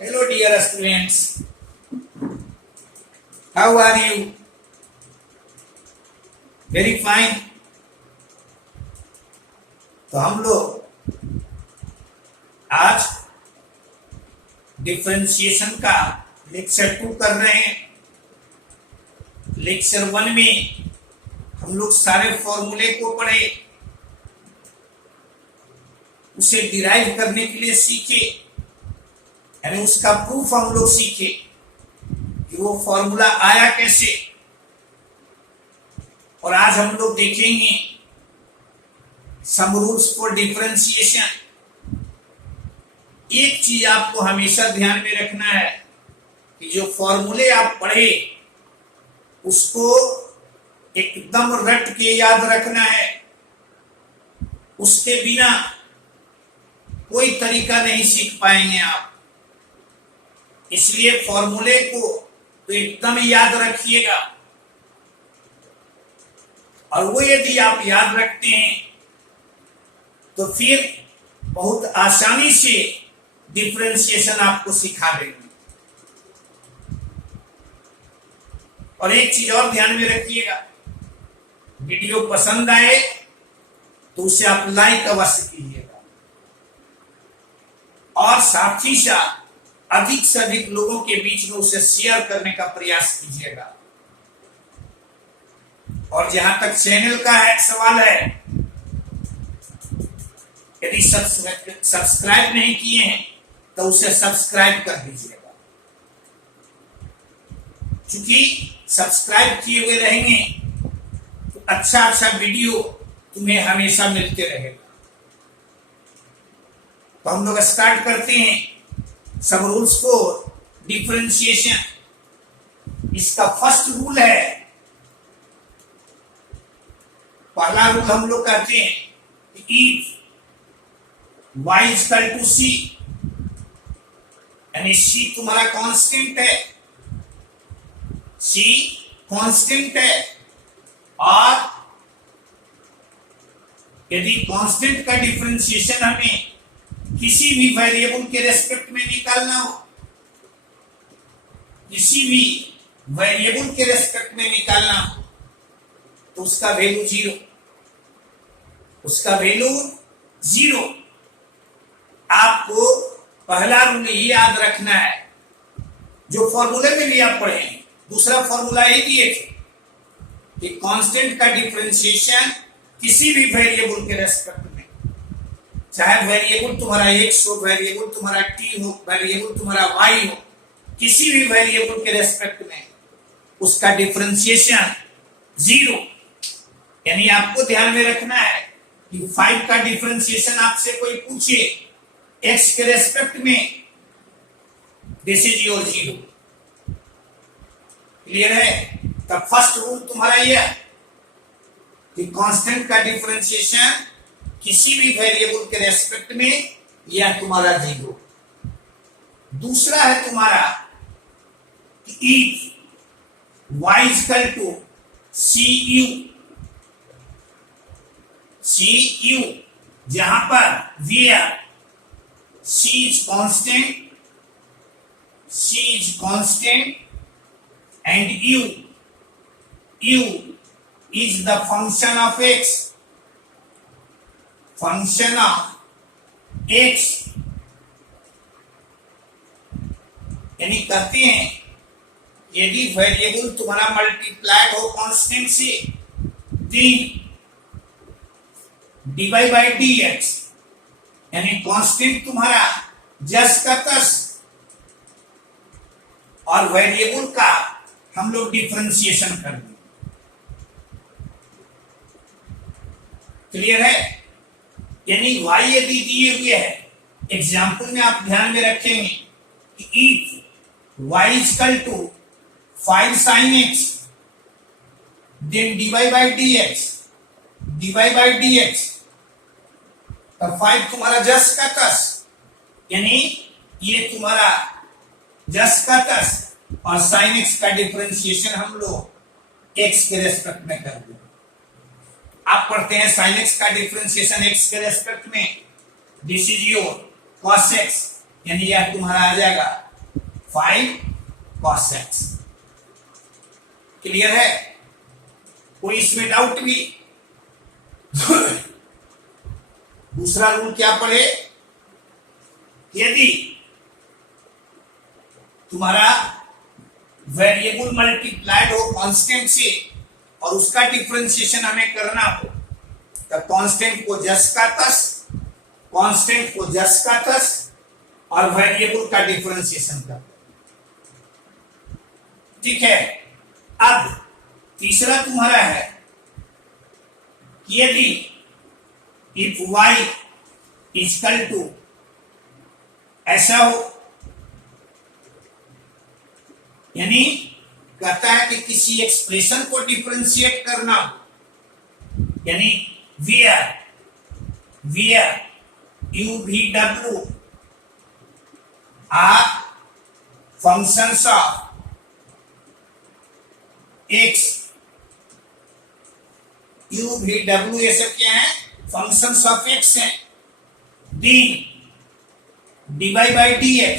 Hello, dear students. How are you? Very fine. तो हम लोग आज डिफरेंशिएशन का लेक्चर 2 कर रहे हैं। लेक्चर 1 में हम लोग सारे फॉर्मूले को पढ़े, उसे डिराइव करने के लिए सीखे, यानी उसका प्रूफ हम लोग सीखे कि वो फॉर्मूला आया कैसे। और आज हम लोग देखेंगे सम रूल्स फॉर डिफरेंशिएशन। एक चीज आपको हमेशा ध्यान में रखना है कि जो फॉर्मूले आप पढ़े उसको एकदम रट के याद रखना है। उसके बिना कोई तरीका नहीं सीख पाएंगे आप। इसलिए फॉर्मूले को तो एकदम याद रखिएगा, और वो यदि आप याद रखते हैं तो फिर बहुत आसानी से डिफरेंशिएशन आपको सिखा देंगे। और एक चीज और ध्यान में रखिएगा, वीडियो पसंद आए तो उसे आप लाइक अवश्य कीजिएगा, और साथ ही साथ अधिक से अधिक लोगों के बीच में उसे शेयर करने का प्रयास कीजिएगा। और जहां तक चैनल का है सवाल है, यदि सब्सक्राइब नहीं किए हैं तो उसे सब्सक्राइब कर दीजिएगा, क्योंकि सब्सक्राइब किए हुए रहेंगे तो अच्छा अच्छा वीडियो तुम्हें हमेशा मिलते रहेगा। तो हम लोग स्टार्ट करते हैं सम रूल्स फॉर डिफरेंशिएशन। इसका फर्स्ट रूल है, पहला रूल हम लोग कहते हैं if y equal to c, यानी c तुम्हारा कांस्टेंट है, c कांस्टेंट है, और यदि कांस्टेंट का डिफरेंशिएशन हमें किसी भी वेरिएबल के रेस्पेक्ट में निकालना हो, किसी भी वेरिएबल के रेस्पेक्ट में निकालना हो, तो उसका वैल्यू 0, उसका वैल्यू 0। आपको पहला रूल ये याद रखना है, जो फॉर्मूले में भी आप पढ़े हैं। दूसरा फॉर्मूला ये दिए थे कि कांस्टेंट का डिफरेंशिएशन किसी भी वेरिएबल के रेस्पेक्ट में, चाहे वेरिएबल तुम्हारा x हो, वेरिएबल तुम्हारा t हो, वेरिएबल तुम्हारा y हो, किसी भी वेरिएबल के रेस्पेक्ट में उसका डिफरेंशिएशन 0। यानी आपको ध्यान में रखना है कि 5 का डिफरेंशिएशन आपसे कोई पूछे x के रेस्पेक्ट में, दिस इज योर 0। क्लियर है? तब फर्स्ट रूल तुम्हारा यह कि कांस्टेंट का डिफरेंशिएशन किसी भी वेरिएबल के रेस्पेक्ट में यह तुम्हारा 0। दूसरा है तुम्हारा if y equal to cu, जहां पर where c is constant and u is the function of x, यानी कहते हैं यदि वेरिएबल तुम्हारा मल्टीप्लाइड हो कांस्टेंट से, then dy by dx, यानी कांस्टेंट तुम्हारा जस का तस, और वेरिएबल का हम लोग डिफरेंशिएशन कर दें। क्लियर है? यानी y यदि दिए हुए है, एग्जाम्पल में आप ध्यान में रखेंगे कि if y equal to 5 sin x, then dy by dx, तो 5 तुम्हारा जस का तस, यानी ये तुम्हारा जस का तस, और sin x का डिफरेंशिएशन हम लोग x के रेस्पेक्ट में कर दें। आप पढ़ते हैं sin x का डिफरेंशिएशन x के रेस्पेक्ट में, this is your cos x, यानी यह तुम्हारा आ जाएगा 5 cos x। क्लियर है? कोई इसमें डाउट भी? दूसरा रूल क्या पढ़े? यदि तुम्हारा वेरिएबल मल्टीप्लाइड हो कांस्टेंट से और उसका डिफरेंशिएशन हमें करना हो, तो कांस्टेंट को जस का तस, कांस्टेंट को जस का तस और वेरिएबल का डिफरेंशिएशन कर। ठीक है। अब तीसरा तुम्हारा है कि यदि इफ y इक्वल टू ऐसा हो, यानी कहता है कि किसी एक्सप्रेशन को डिफरेंशिएट करना हो, यानी where u v w are functions of x, u v w ये सब क्या है? फंक्शंस ऑफ x है। d dy बाई dx,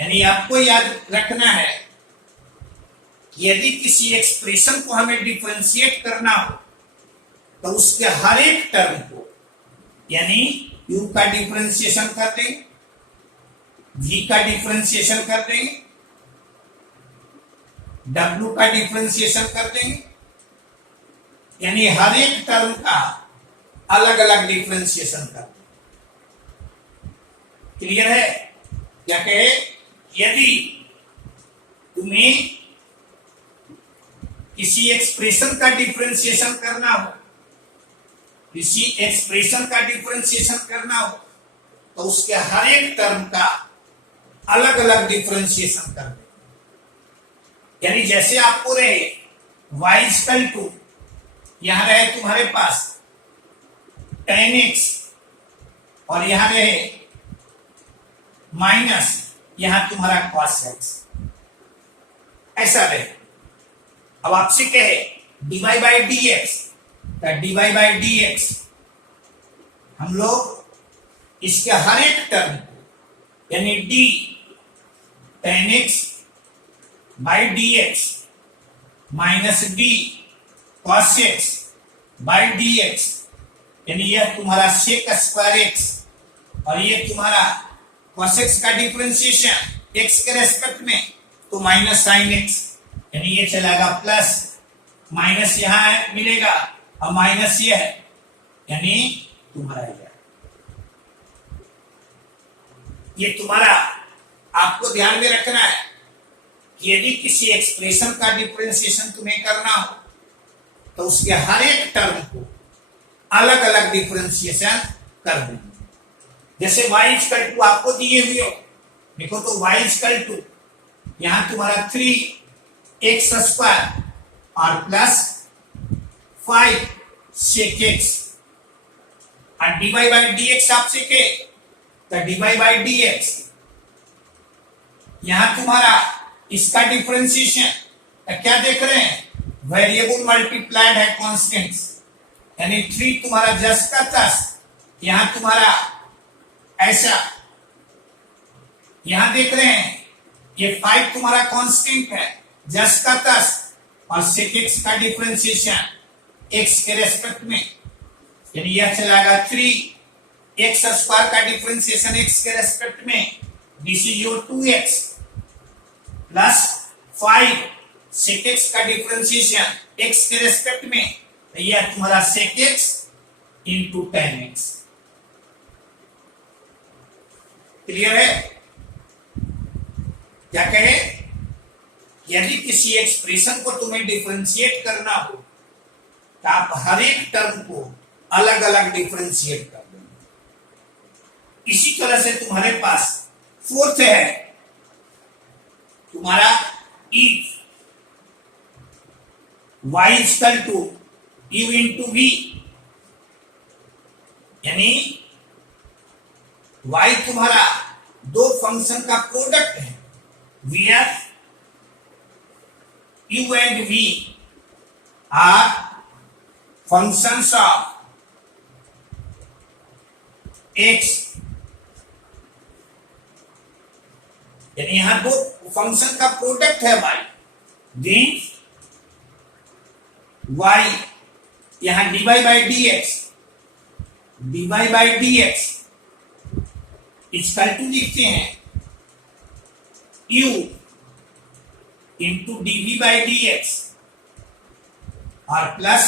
यानी आपको याद रखना है कि यदि किसी एक्सप्रेशन को हमें डिफरेंशिएट करना हो तो उसके हर एक टर्म को, यानी u का डिफरेंशिएशन कर देंगे, v का डिफरेंशिएशन कर देंगे, w का डिफरेंशिएशन कर देंगे, यानी हर एक टर्म का अलग अलग डिफरेंशिएशन कर देंगे। क्लियर है? क्या कहे? यदि तुम्हें किसी एक्सप्रेशन का डिफरेंशिएशन करना हो, किसी एक्सप्रेशन का डिफरेंशिएशन करना हो तो उसके हर एक टर्म का अलग अलग डिफरेंशिएशन कर दे। यानी जैसे आपको रहे y इक्वल टू, यहां रहे तुम्हारे पास tan x और यहां रहे माइनस यहां तुम्हारा cos x, ऐसा रहे। अब आपसे कहे dy बाई dx, तो dy बाई dx हम लोग इसके हर एक टर्म को, यानी d tan x by dx minus d cos x by dx, यानी यह तुम्हारा sec स्क्वायर x और ये तुम्हारा cos x का डिफरेंशिएशन x के रेस्पेक्ट में, तो माइनस साइन x, यानी ये चलेगा प्लस, माइनस यहां है मिलेगा और माइनस ये है, यानी तुम्हारा ये तुम्हारा आपको ध्यान में रखना है कि यदि किसी एक्सप्रेशन का डिफरेंशिएशन तुम्हें करना हो तो उसके हर एक टर्म को अलग अलग डिफरेंशिएशन कर देंगे। जैसे y इक्वल टू आपको दिए हुए हो, देखो तो y इक्वल टू यहां तुम्हारा 3x स्क्वायर और प्लस 5 sec x और dy बाई dx आपसे के, तो dy बाई dx यहां तुम्हारा इसका डिफरेंशिएशन, तो क्या देख रहे हैं? वेरिएबल मल्टीप्लाइड है कांस्टेंट्स, यानी 3 तुम्हारा जस का तस, यहां तुम्हारा ऐसा, यहां देख रहे हैं ये 5 तुम्हारा कांस्टेंट है जस का तस और sec x का डिफरेंशिएशन x के रेस्पेक्ट में, यानी यह चलाएगा 3x स्क्वायर का डिफरेंशिएशन x के रेस्पेक्ट में, this is your 2x plus 5 sec x का डिफरेंशिएशन x के रेस्पेक्ट में, तो यह तुम्हारा sec x into tan x। Clear है? क्या कहे? यदि किसी एक्सप्रेशन को तुम्हें डिफरेंशिएट करना हो तो आप हर एक टर्म को अलग अलग डिफरेंशिएट कर दो। इसी तरह से तुम्हारे पास फोर्थ है तुम्हारा if y equal to u into v, यानी y तुम्हारा दो फंक्शन का प्रोडक्ट है, where u and v are functions of x यानी यहां दो फंक्शन का प्रोडक्ट है y, देन y यहां dy बाई dx इसका टू लिखते हैं u into dv by dx और plus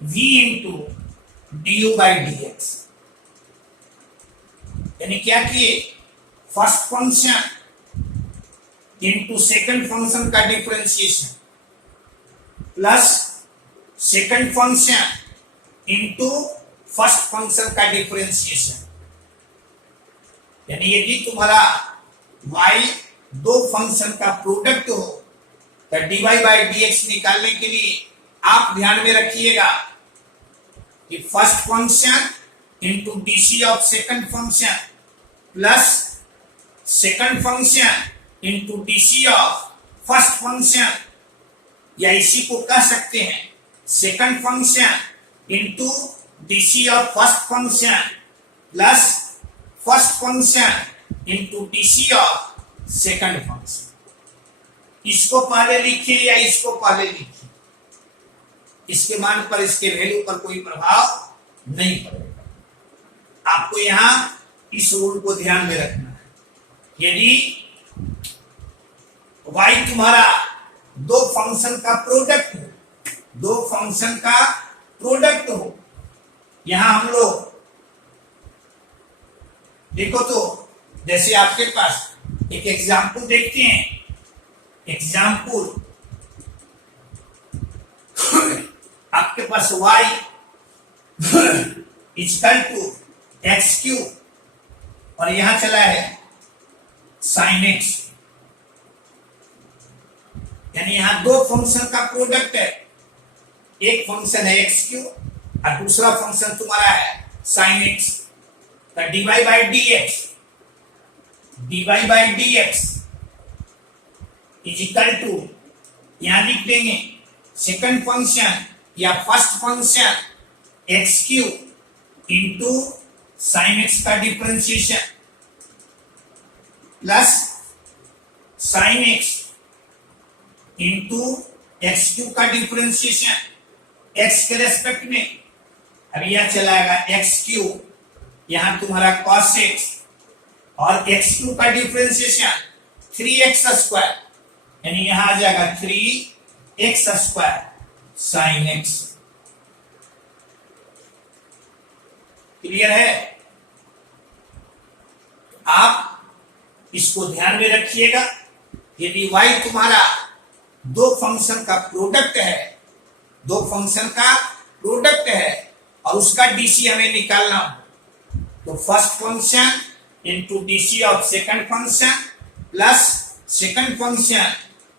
v into du by dx। यानी क्या किए, first function into second function का differentiation plus second function into first function का डिफरेंशिएशन। यानी यदि तुम्हारा y दो फंक्शन का प्रोडक्ट हो तो dy बाई dx निकालने के लिए आप ध्यान में रखिएगा कि first function into DC of second function plus second function into DC of first function, या इसी को कह सकते हैं second function into DC of first function plus first function into DC of second function. इसको पहले लिखिए या इसको पहले लिखिए, इसके मान पर इसके वैल्यू पर कोई प्रभाव नहीं पड़ेगा। आपको यहां इस रूल को ध्यान में रखना है। यदि y तुम्हारा दो फंक्शन का प्रोडक्ट हो, दो फंक्शन का प्रोडक्ट हो, यहां हम लोग देखो तो जैसे आपके पास एक एग्जाम्पल देखते हैं। एग्जाम्पल आपके पास y equal to x q और यहां चला है साइन एक्स, यानी यहां दो फंक्शन का प्रोडक्ट है। एक फंक्शन है एक्स क्यू और दूसरा फंक्शन तुम्हारा है साइन एक्स। तो dy by dx is equal to, यहां लिख देंगे सेकंड फंक्शन या first function x cube into sine x का differentiation plus sine x into x cube का डिफरेंशिएशन एक्स के रेस्पेक्ट में। अब यह चलाएगा एक्स क्यू, यहां तुम्हारा cos x और एक्स क्यू का डिफरेंशिएशन 3x स्क्वायर, यानी यहां आ जाएगा 3x square sine x. Clear है? आप इसको ध्यान में रखिएगा। यदि y तुम्हारा दो फंक्शन का प्रोडक्ट है, दो फंक्शन का प्रोडक्ट है और उसका डीसी हमें निकालना हो, तो first function into DC of second function plus second function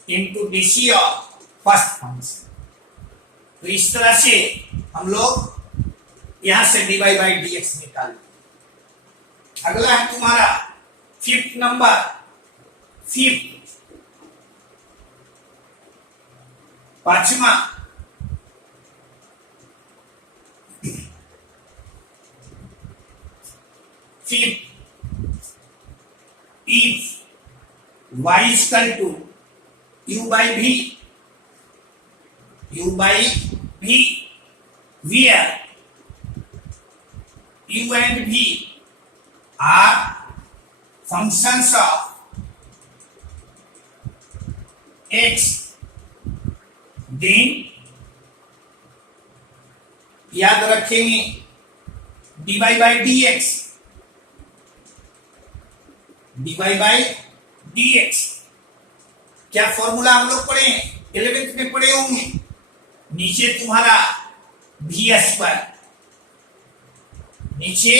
into DC of first function. तो इस तरह से हम लोग यहां से dy बाई dx निकाल। अगला है तुम्हारा फिफ्थ नंबर, फिफ्थ पांचवा, fifth if y is equal to u by v, where u and v are functions of x, then याद रखेंगे dy बाई dx। क्या फॉर्मूला हम लोग पढ़े हैं, 11th में पढ़े होंगे। नीचे तुम्हारा v स्क्वायर, नीचे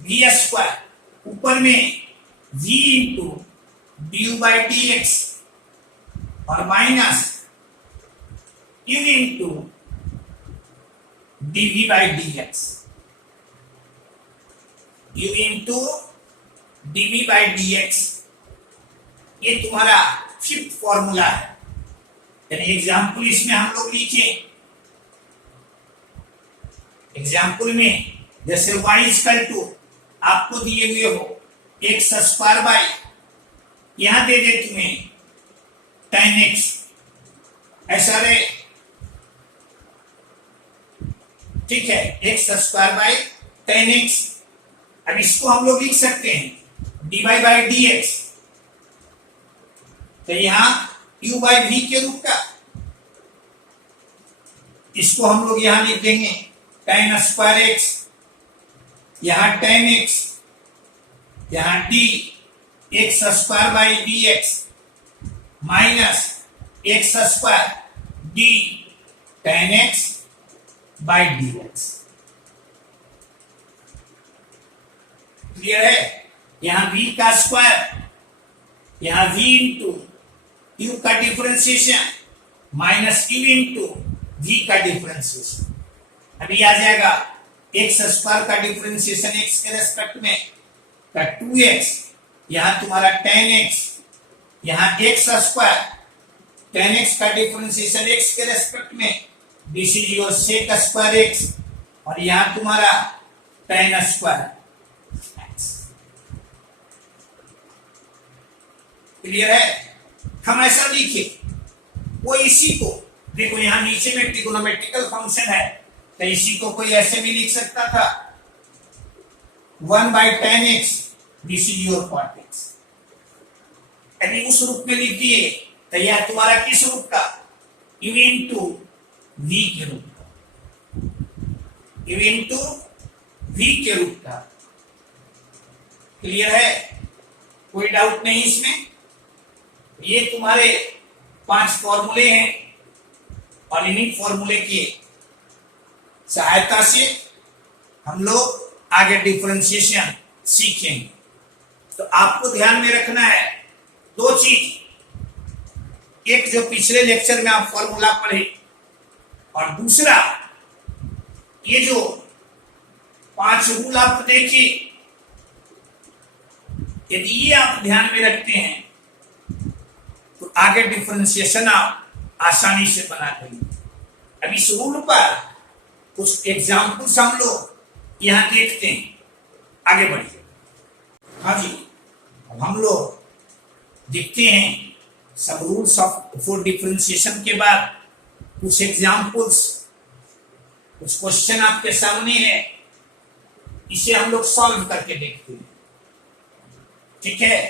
v स्क्वायर, ऊपर में v into D by dx और minus u into dv by dx, u into dv by dx। ये तुम्हारा फिफ्थ फॉर्मूला है। यानी एग्जाम्पल इसमें हम लोग लिखे, एग्जाम्पल में जैसे y इक्वल टू आपको दिए हुए हो एक्स स्क्वायर बाई यहां दे दे तुम्हें tan x, ऐसा रहे, ठीक है, x square by tan x। अब इसको हम लोग लिख सकते हैं dy बाई dx, तो यहां u बाई v के रूप का, इसको हम लोग यहां लिख देंगे tan स्क्वायर x, यहां tan x, यहां d x square by d x minus x square D tan x by d x. Clear है? यहां v का स्क्वायर, यहां v इंटू u का differentiation minus u into v का differentiation. अभी आ जाएगा एक्स स्क्वायर का डिफरेंशिएशन x के रेस्पेक्ट में का 2x, यहां तुम्हारा tan x, यहां x स्क्वायर, tan x का डिफरेंशिएशन x के रेस्पेक्ट में, this is your sec square x, और यहां तुम्हारा tan स्क्वायर x। क्लियर है? हम ऐसा लिखे, वो इसी को देखो, यहां नीचे में ट्रिगोनोमेट्रिकल फंक्शन है, तो इसी को कोई ऐसे भी लिख सकता था 1 by tan x, this is your cot x। यदि उस रूप में लिख दिए तो यह तुम्हारा किस रूप का, u इंटू v के रूप का, u इंटू v के रूप का। क्लियर है? कोई डाउट नहीं इसमें? ये तुम्हारे 5 फॉर्मूले हैं, और इन्हीं फॉर्मूले की सहायता से हम लोग आगे डिफरेंशिएशन सीखेंगे। तो आपको ध्यान में रखना है 2 चीज, एक जो पिछले लेक्चर में आप फॉर्मूला पढ़े, और दूसरा ये जो 5 रूल आप देखिए, यदि ये आप ध्यान में रखते हैं तो आगे डिफरेंशिएशन आप आसानी से बना देंगे। अब इस रूल पर कुछ एग्जाम्पल्स हम लोग यहां देखते हैं, आगे बढ़िए। हाँ जी, अब हम लोग देखते हैं सब रूल्स ऑफ फॉर डिफरेंशिएशन के बाद कुछ एग्जाम्पल्स, कुछ क्वेश्चन आपके सामने है, इसे हम लोग सॉल्व करके देखते हैं। ठीक है?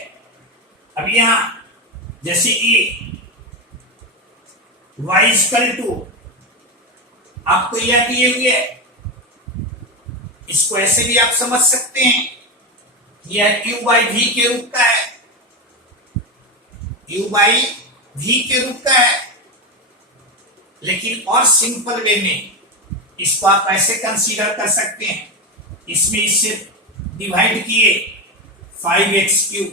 अब यहां जैसे कि y इक्वल टू, आपको यह दिए हुए, इसको ऐसे भी आप समझ सकते हैं, यह u बाई v के रूप का है, u बाई v के रूप का है। लेकिन और सिंपल वे में इसको आप ऐसे कंसीडर कर सकते हैं, इसमें इससे डिवाइड किए 5x3,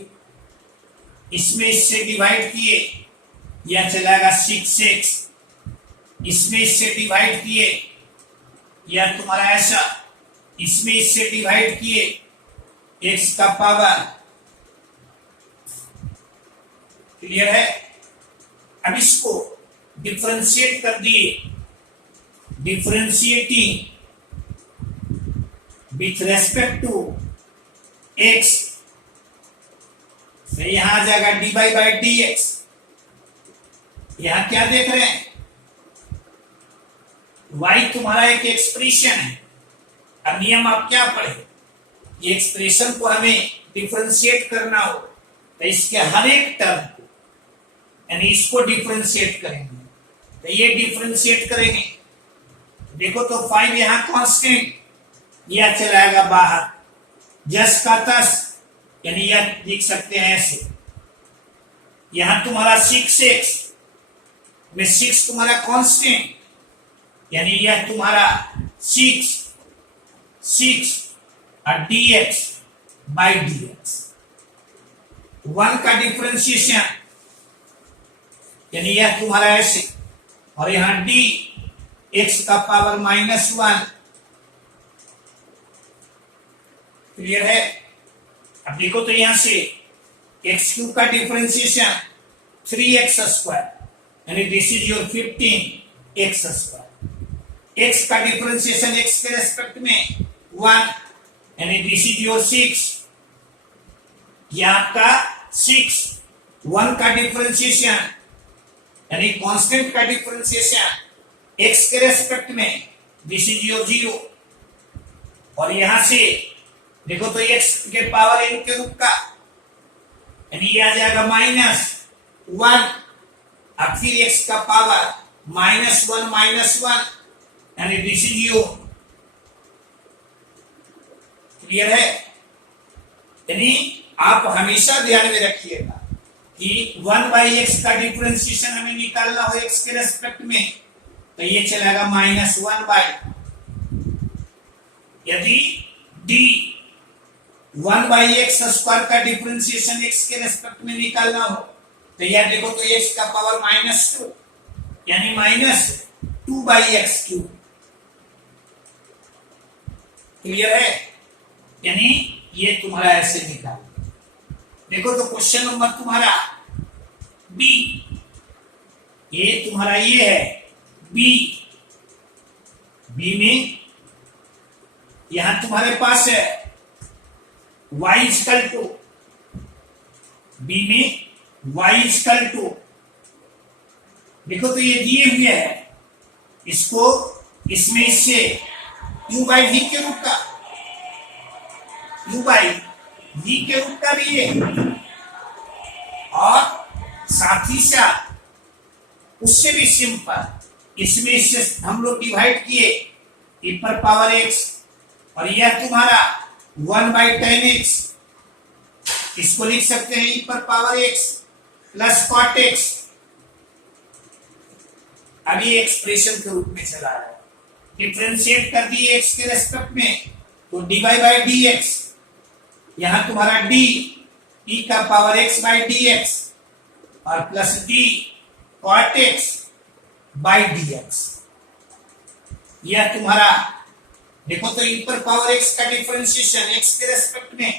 इसमें इससे डिवाइड किए यह चलाएगा 6x, इसमें इससे डिवाइड किए यह तुम्हारा ऐसा, इसमें इससे डिवाइड किए x का पावर। क्लियर है? अब इसको डिफरेंशिएट कर दिए, differentiating with respect to x, तो यहां आ जाएगा dy बाई dx। यहां क्या देख रहे हैं, y तुम्हारा एक एक्सप्रेशन है। अब नियम आप क्या पढ़े, ये एक्सप्रेशन को हमें डिफरेंशिएट करना हो तो इसके हर एक टर्म को, यानी इसको डिफरेंशिएट करेंगे, तो ये डिफरेंशिएट करेंगे। देखो तो 5 यहां कांस्टेंट, यह चलाएगा बाहर, जस का तस, यानी यह लिख सकते हैं ऐसे। यहां तुम्हारा 6x में 6 तुम्हारा कांस्टेंट, यानी यह तुम्हारा 6 और dx बाई dx। 1 का डिफरेंशिएशन, यानी यह तुम्हारा ऐसे, और यहां d x का पावर -1। क्लियर है? अब देखो तो यहां से x3 का डिफरेंशिएशन 3x स्क्वायर, यानी this is your 15x square. x का डिफरेंशिएशन x के रेस्पेक्ट में 1, यानी दिस इज योर 6, यह आपका 6, वन का डिफरेंशिएशन यानी कांस्टेंट का डिफरेंशिएशन एक्स के रेस्पेक्ट में, दिस इज योर जीरो। और यहां से देखो तो एक्स के पावर एन के रूप का, यानी ये आ जाएगा -1, अब फिर एक्स का पावर -1 यानी दिस इज योर। क्लियर है? यानी आप हमेशा ध्यान में रखिएगा कि 1/x का डिफरेंशिएशन हमें निकालना हो x के रेस्पेक्ट में, तो ये चलेगा -1/। यदि d 1/x² का डिफरेंशिएशन x के रेस्पेक्ट में निकालना हो, तो यह देखो तो x का पावर -2 यानी -2/x³। क्लियर है? यानी ये तुम्हारा ऐसे निकाल। देखो तो क्वेश्चन नंबर तुम्हारा बी, ये तुम्हारा ये है बी। बी में यहां तुम्हारे पास है y=2, बी में y=2। देखो तो ये दिए हुए है, इसको इसमें इससे u/v के रूप का, u/v के रूप का भी है, और साथ ही साथ उससे भी सिंपल इसमें इससे हम लोग डिवाइड किए e⁻x, और यह तुम्हारा 1/10x, इसको लिख सकते हैं e⁻x प्लस cot x। अब ये एक्सप्रेशन के रूप में चला है, डिफरेंशिएट कर दिए x के रेस्पेक्ट में, तो dy/dx, यहां तुम्हारा d e⁻x/dx और प्लस d cot x/dx। यह तुम्हारा देखो तो e⁻x का डिफरेंशिएशन x के रेस्पेक्ट में,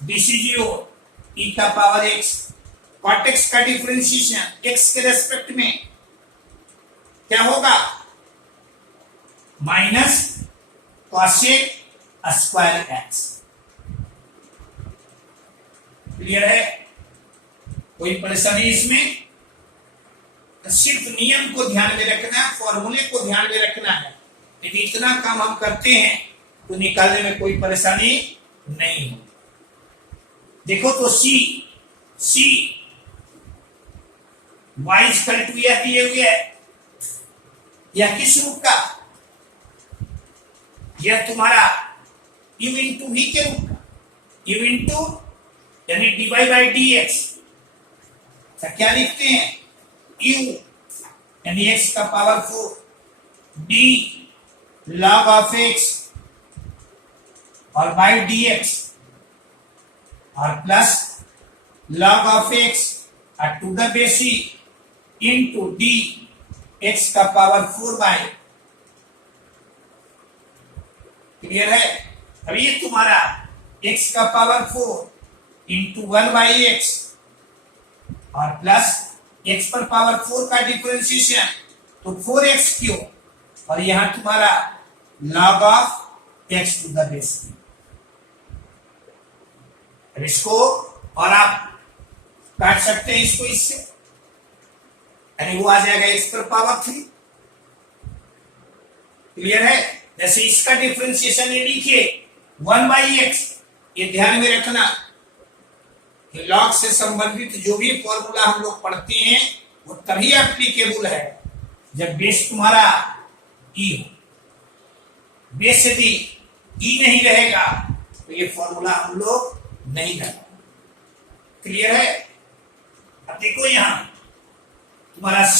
this is your e⁻x। cot x का डिफरेंशिएशन x के रेस्पेक्ट में क्या होगा? -cos²x। क्लियर है? कोई परेशानी इसमें? तो सिर्फ नियम को ध्यान में रखना है, फॉर्मूले को ध्यान में रखना है। यदि इतना काम हम करते हैं तो निकालने में कोई परेशानी नहीं हो। देखो तो सी y=2 यह दिए हुए है, यह किस रूप का? यह तुम्हारा u/v के रूप का, u यानी dy/dx। क्या लिखते हैं? u यानी x का पावर 4, d log x और by dx, और plus log x to the base e into d x का पावर 4/। क्लियर है? अब ये तुम्हारा x का पावर 4 इंटू 1/x और प्लस x पर पावर 4 का डिफरेंशिएशन, तो 4x³ और यहां तुम्हारा log x to the base. अब इसको और आप काट सकते हैं इसको इससे, यानी वो आ जाएगा x पर पावर 3। क्लियर है? जैसे इसका डिफरेंशिएशन ये लिखिए 1/x, ये ध्यान में रखना कि लॉग से संबंधित जो भी फॉर्मूला हम लोग पढ़ते हैं वो तभी एप्लीकेबल है जब बेस तुम्हारा e हो। बेस यदि e नहीं रहेगा तो ये फॉर्मूला हम लोग नहीं लगा। क्लियर है? अब देखो यहां तुम्हारा c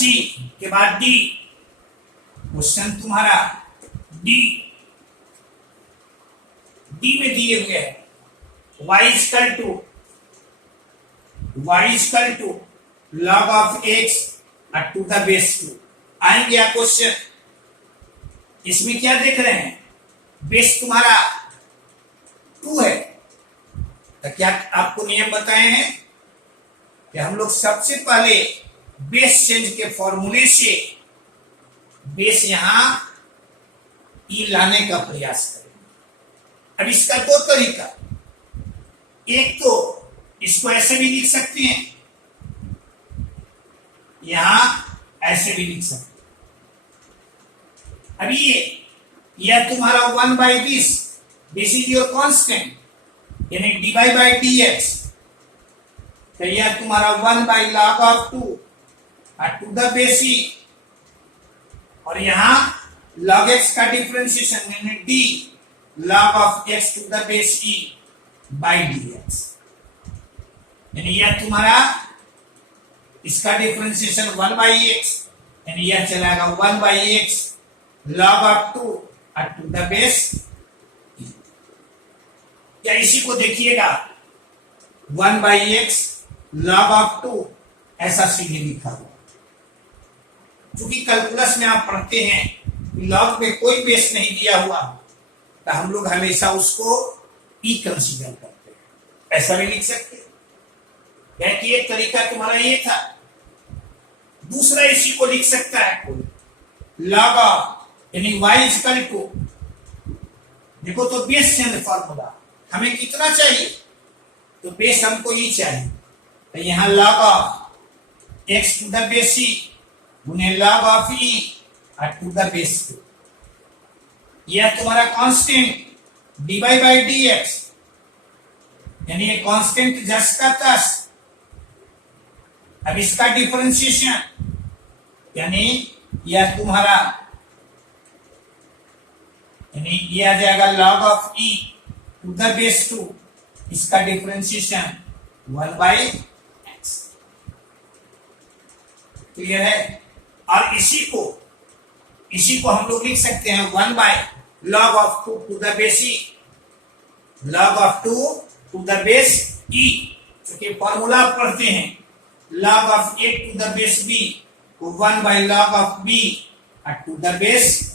के बाद d, क्वेश्चन तुम्हारा d में दिए हुए है y=log x to the base 2। आएंगे आप क्वेश्चन, इसमें क्या देख रहे हैं? बेस तुम्हारा 2 है, तो क्या आपको नियम बताए हैं कि हम लोग सबसे पहले बेस चेंज के फॉर्मूले से बेस यहां ई लाने का प्रयास करेंगे। अब इसका 2 तरीका, एक तो इसको ऐसे भी लिख सकते हैं यहां ऐसे भी लिख सकते। अभी यह तुम्हारा 1/this, this is your constant यानी dy by dx, तो यह तुम्हारा 1/log(2) to the base e, और यहां log x का डिफरेंशिएशन यानी d log(x) to the base e by dx, यानी यह तुम्हारा इसका डिफरेंशिएशन 1/x, यानी यह चलाएगा 1/x log(2) to the base e। या इसी को देखिएगा 1/x log(2) ऐसा सीधे लिखा हुआ। क्योंकि कैलकुलस में आप पढ़ते हैं लॉग में कोई बेस नहीं दिया हुआ, तो हम लोग हमेशा उसको ई कंसीडर करते हैं। ऐसा भी लिख सकते हैं कि एक तरीका तुम्हारा ये था। दूसरा इसी को लिख सकता है कोई लॉग यानी y इक्वल टू, देखो तो बेस चेंज फॉर्मूला हमें कितना चाहिए, तो बेस हमको ये चाहिए, तो यहां log x to the base e गुने log e to the base 2, यह तुम्हारा कांस्टेंट dy by dx, यानी ये कांस्टेंट जस का तस। अब इसका डिफरेंशिएशन यानी यह तुम्हारा यानी ये आ जाएगा log e to the base 2, इसका डिफरेंशिएशन 1/x। क्लियर है? और इसी को हम लोग लिख सकते हैं 1/log(2) to the base e, log(2) to the base e, क्योंकि फॉर्मूला पढ़ते हैं log(a) to the base b को 1/log(b) to the base e,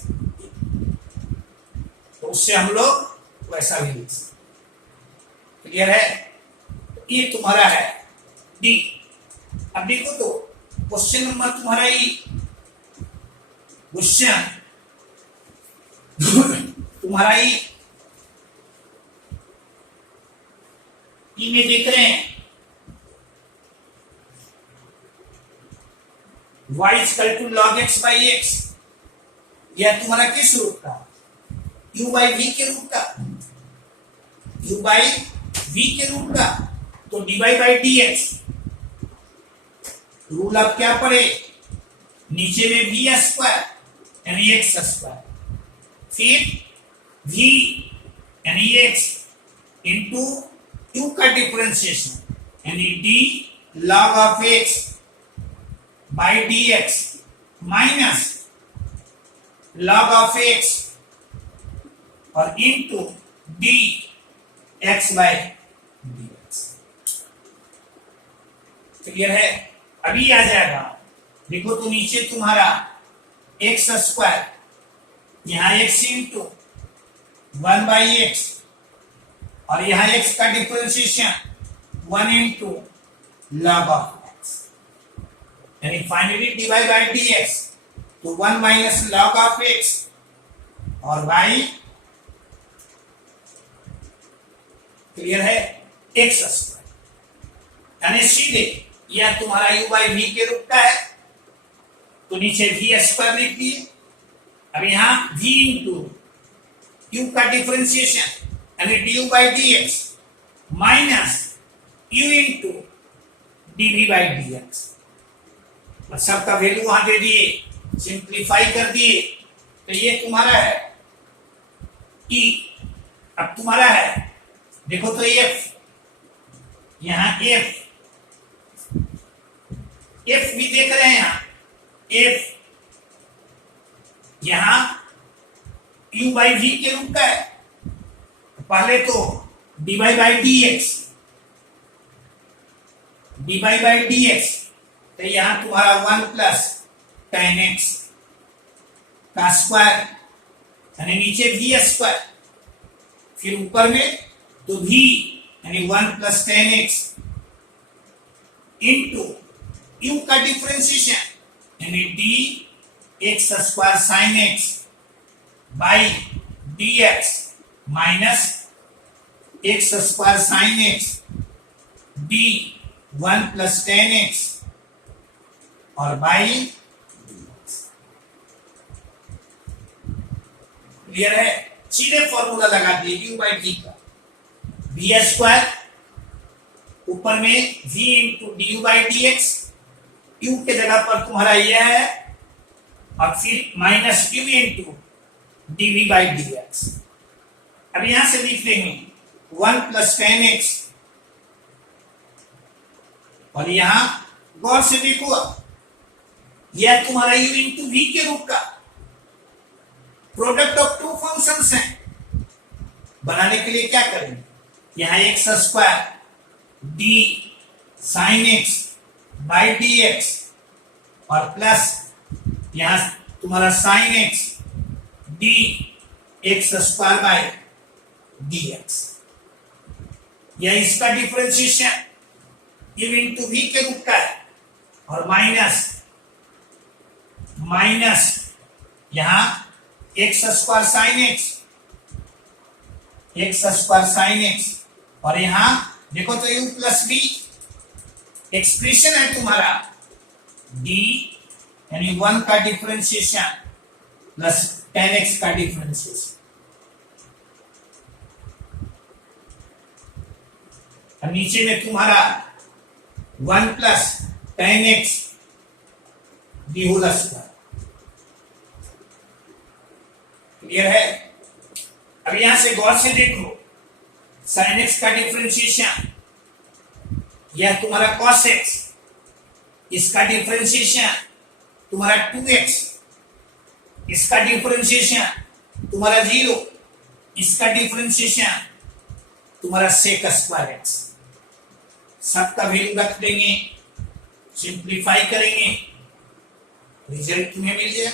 तो उससे हम लोग वैसा भी लिख सकते। क्लियर है? ये तुम्हारा है डी। अब देखो तो क्वेश्चन नंबर तुम्हारा ई, क्वेश्चन तुम्हारा ई में देख रहे हैं y equal to log x by x, यह तुम्हारा किस रूप का? u by v के रूप का, u by v के रूप का। तो dy by dx रूल आप क्या पढ़े? नीचे में v स्क्वायर यानी x स्क्वायर, फिर v यानी x इंटू u का डिफरेंशिएशन यानी d log of x by dx minus log of x और into d x by dx। Clear है? अभी आ जाएगा, देखो तो नीचे तुम्हारा x स्क्वायर, यहां x इंटू 1/x और यहां x का differentiation 1 into log of x, यानी फाइनली dy by dx तो 1 माइनस log of x और y, क्लियर है, x स्क्वायर, यानी सीधे यह तुम्हारा u by v के रूप का है, तो नीचे v स्क्वायर लिख दिए। अब यहां v इंटू u का डिफरेंशिएशन यानी du by dx minus u into dv by dx, सबका वैल्यू वहां दे दिए, सिंप्लीफाई कर दिए, तो ये तुम्हारा है e। अब तुम्हारा है देखो तो f, यहां f भी देख रहे हैं, यहां f यहां u by v के रूप का है। पहले तो dy by dx, तो यहां तुम्हारा 1 प्लस tan x का स्क्वायर यानी नीचे v स्क्वायर, फिर ऊपर में तो v यानी 1 plus tan x into u का डिफरेंशिएशन यानी d x square sin x by dx minus x square sin x d 1 plus tan x और बाई क्लियर है। सीधे फॉर्मूला लगा दिए u बाई डी का, बी स्क्वायर ऊपर में v into d u by d x, u के जगह पर तुम्हारा यह है, और फिर minus q into d v by d x. अब यहां से लिख लेंगे 1 प्लस 10x, और यहां गौर से देखो, यह तुम्हारा u इंटू वी के रूप का प्रोडक्ट ऑफ टू फंक्शंस है। बनाने के लिए क्या करेंगे, यहां x square D sign x by d x, और प्लस यहां तुम्हारा sine x D x square by d x, यह इसका डिफरेंशिएशन यू इंटू वी के रूप का है, और माइनस यहां एक्स स्क्वायर साइन एक्स, और यहां देखो तो u प्लस बी एक्सप्रेशन है तुम्हारा d यानी 1 का डिफरेंशिएशन प्लस 10x का डिफरेंशिएशन, और नीचे में तुम्हारा 1 plus 10x d whole square. Clear है। अब यहां से गौर से देखो, साइन एक्स का डिफरेंशिएशन यह तुम्हारा कॉस एक्स, इसका डिफरेंशिएशन तुम्हारा 2x, इसका डिफरेंशिएशन तुम्हारा 0, इसका डिफरेंशिएशन तुम्हारा सेक स्क्वायर एक्स। सबका वैल्यू रख देंगे, सिंप्लीफाई करेंगे, रिजल्ट तुम्हें मिल जाएगा,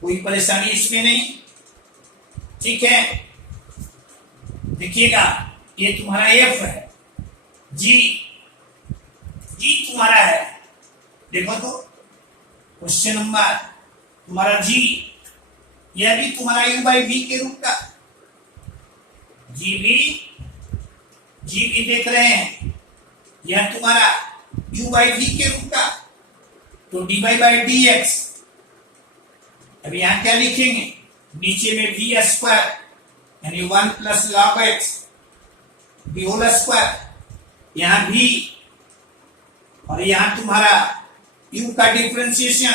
कोई परेशानी इसमें नहीं। ठीक है, देखिएगा ये तुम्हारा एफ है, जी तुम्हारा है, देखो तो क्वेश्चन नंबर तुम्हारा जी, यह भी तुम्हारा यू बाई बी के रूप का, जी भी देख रहे हैं, यह तुम्हारा यू बाई बी के रूप का, तो D by by d x. अब यहां क्या लिखेंगे, नीचे में वी स्क्वायर यानी 1 plus log x d whole square, यहां भी, और यहां तुम्हारा u का डिफरेंशिएशन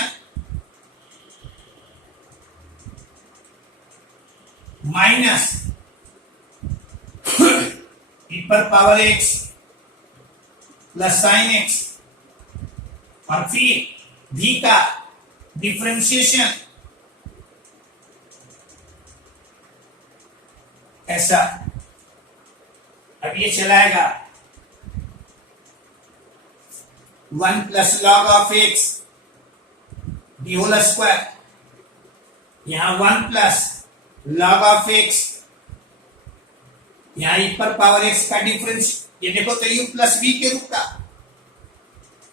माइनस e पर power x plus sine x, और फिर v का डिफरेंशिएशन ऐसा। अब ये चलाएगा 1 plus log of x d whole square, यहां 1 प्लस लॉग ऑफ एक्स, यहां e पर पावर x का डिफरेंस, ये देखो तो u प्लस v के रूप का।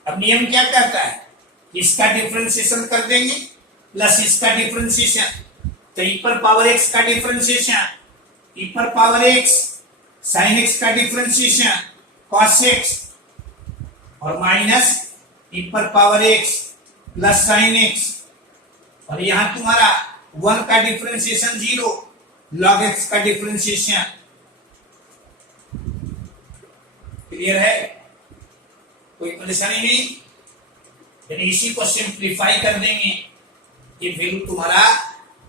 अब नियम क्या कहता है, इसका डिफरेंशिएशन कर देंगे प्लस इसका डिफरेंशिएशन, तो e पर पावर x का डिफरेंशिएशन e पर पावर x sin x का डिफरेंशिएशन cos x, और माइनस e पर power x plus sin x, और यहां तुम्हारा 1 का डिफरेंशिएशन 0 log x का डिफरेंशिएशन। क्लियर है, कोई परेशानी नहीं। यानी इसी को सिंप्लीफाई कर देंगे, ये वैल्यू तुम्हारा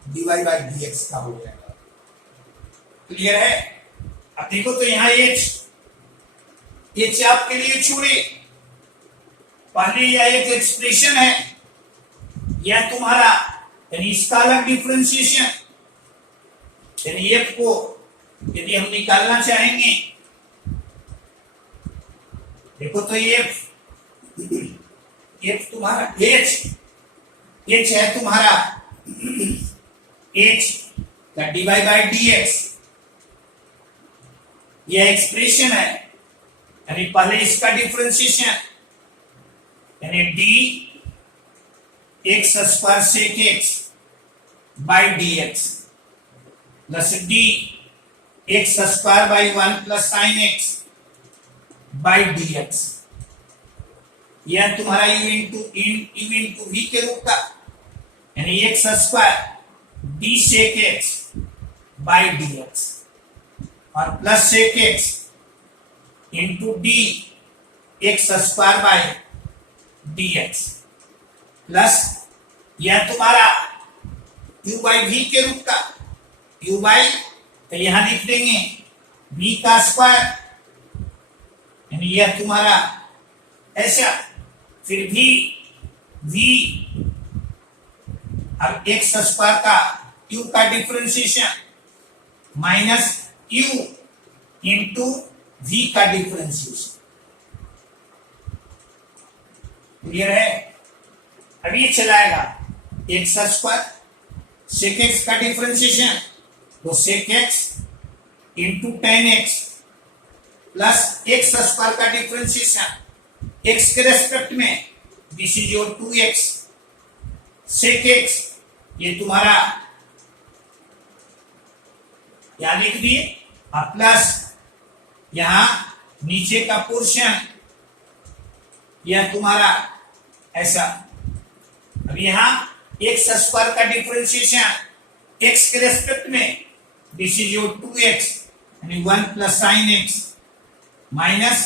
dy बाई dx का हो जाएगा। क्लियर है। अब देखो तो यहां h आपके लिए छोड़े, पहले यह एक एक्सप्रेशन है, यह तुम्हारा यानी इसका अलग डिफरेंशिएशन, यानी f को यदि हम निकालना चाहेंगे, देखो तो f तुम्हारा h है तुम्हारा h का dy बाई dx, यह एक्सप्रेशन है, यानी पहले इसका डिफरेंशिएशन यानी d x square sec x by d x plus d x square by 1 plus sine x by d x. यह तुम्हारा यू इंटू वी के रूप का, यानी x square d sec x by d x और plus sec x into d x square by d x plus यह तुम्हारा u by we के रूप का, u बाई तो यहां लिख देंगे v का स्क्वायर, यानी यह तुम्हारा ऐसा, फिर भी v अब एक्स स्क्वायर का u का differentiation minus u into v का डिफरेंशिएशन। क्लियर है? अब ये चलाएगा एक्स स्क्वायर सेक एक्स का डिफरेंशिएशन तो sec x into tan x plus x square का डिफरेंशिएशन एक्स के रेस्पेक्ट में this is your 2x sec x, ये तुम्हारा क्या लिख दिए और प्लस यहां नीचे का पोर्शन यह तुम्हारा ऐसा। अब यहां एक्स स्क्वायर का डिफरेंशिएशन एक्स के रेस्पेक्ट में दिस इज योर 2x यानी 1 plus sine x minus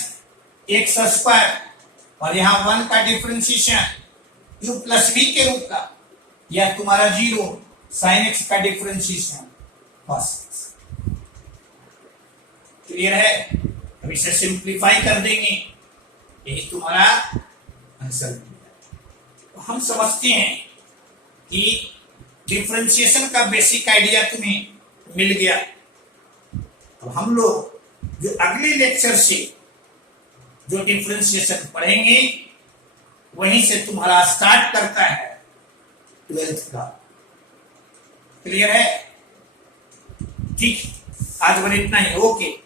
x square और यहां 1 का डिफरेंशिएशन u प्लस v के रूप का, यह तुम्हारा 0 साइन एक्स का डिफरेंशिएशन cos x। क्लियर है? अब इसे सिंप्लीफाई कर देंगे, यही तुम्हारा आंसर। तो हम समझते हैं कि डिफरेंशिएशन का बेसिक आइडिया तुम्हें मिल गया। अब हम लोग जो अगले लेक्चर से जो डिफरेंशिएशन पढ़ेंगे वहीं से तुम्हारा स्टार्ट करता है 12th का। क्लियर है? ठीक, आज बस इतना ही। ओके।